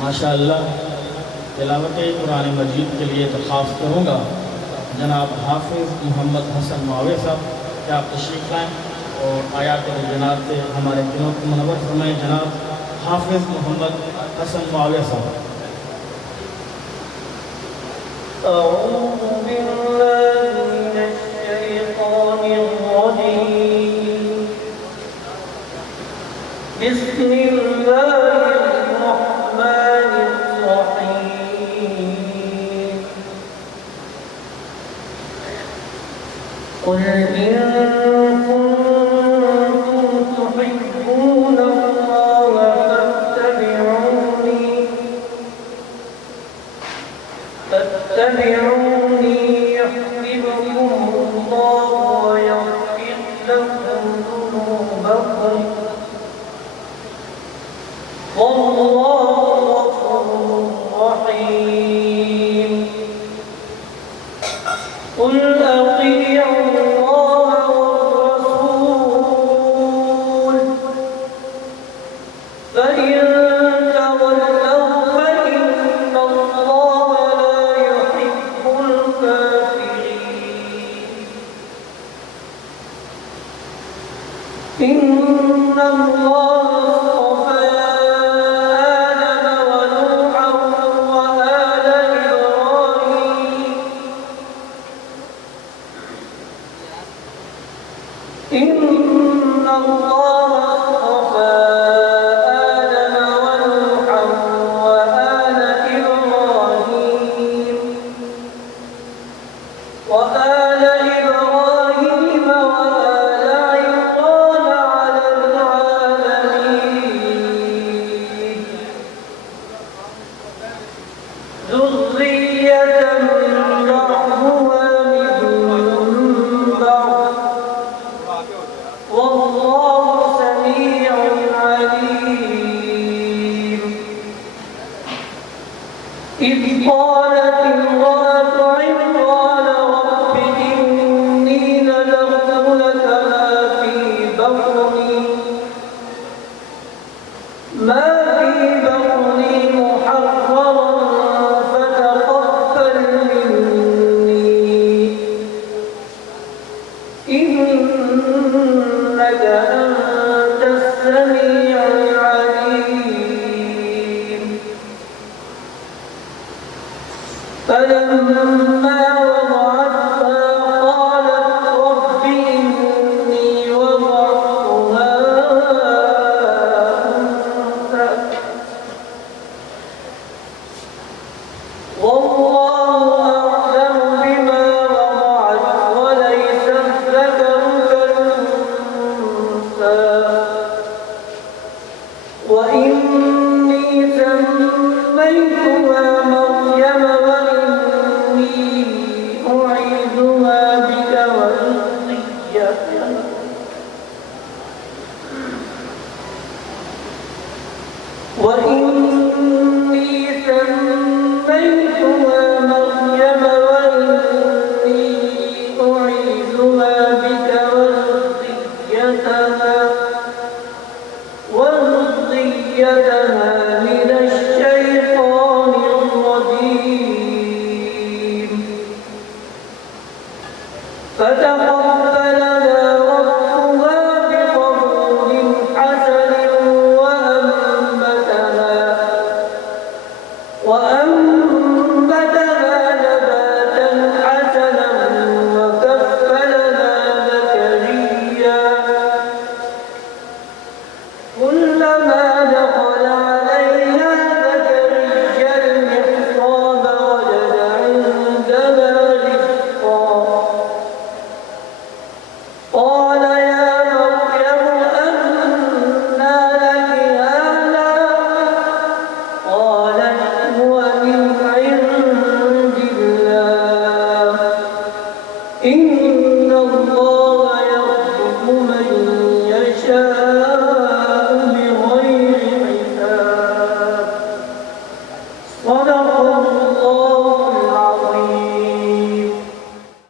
माशाअल्लाह तिलावत कुरान मजीद के लिए दरख्वास्त करूँगा जनाब हाफिज़ मोहम्मद हसन मुआविया साहब क्या आप तशरीफ़ लाएँ और आयात जनाब से हमारे दिलों को मुनव्वर फरमाएं। जनाब हाफिज़ मोहम्मद हसन मुआविया साहब। قل إن كنتم تحبون الله فاتبعوني يحببكم الله ويغفر لكم ذنوبكم والله غفور رحيم. قل أطيعوا الله والرسول فإن تولوا فإن الله لا يحب الكافرين. إن الله إن الله اصطفى آدم ونوحا وآل إبراهيم وآل عمران على العالمين ذرية بعضها من بعض والله سميع عليم. إذ قالت امرأة عمران رب إني نذرت لك ما في بطني محررا فتقبل مني إنك أنت السميع العليم. فلما وضعتها قالت رب إني وضعتها أنثى والله أعلم بما وضعت وليس الذكر كالأنثى وإني سميتها مريم وإني سميتها مريم وإني أعيذها بك وذريتها من الشيطان الرجيم. فتقبلها ربها بقبول حسن وأنبتها نباتا حسنا وكفلها زكريا كلما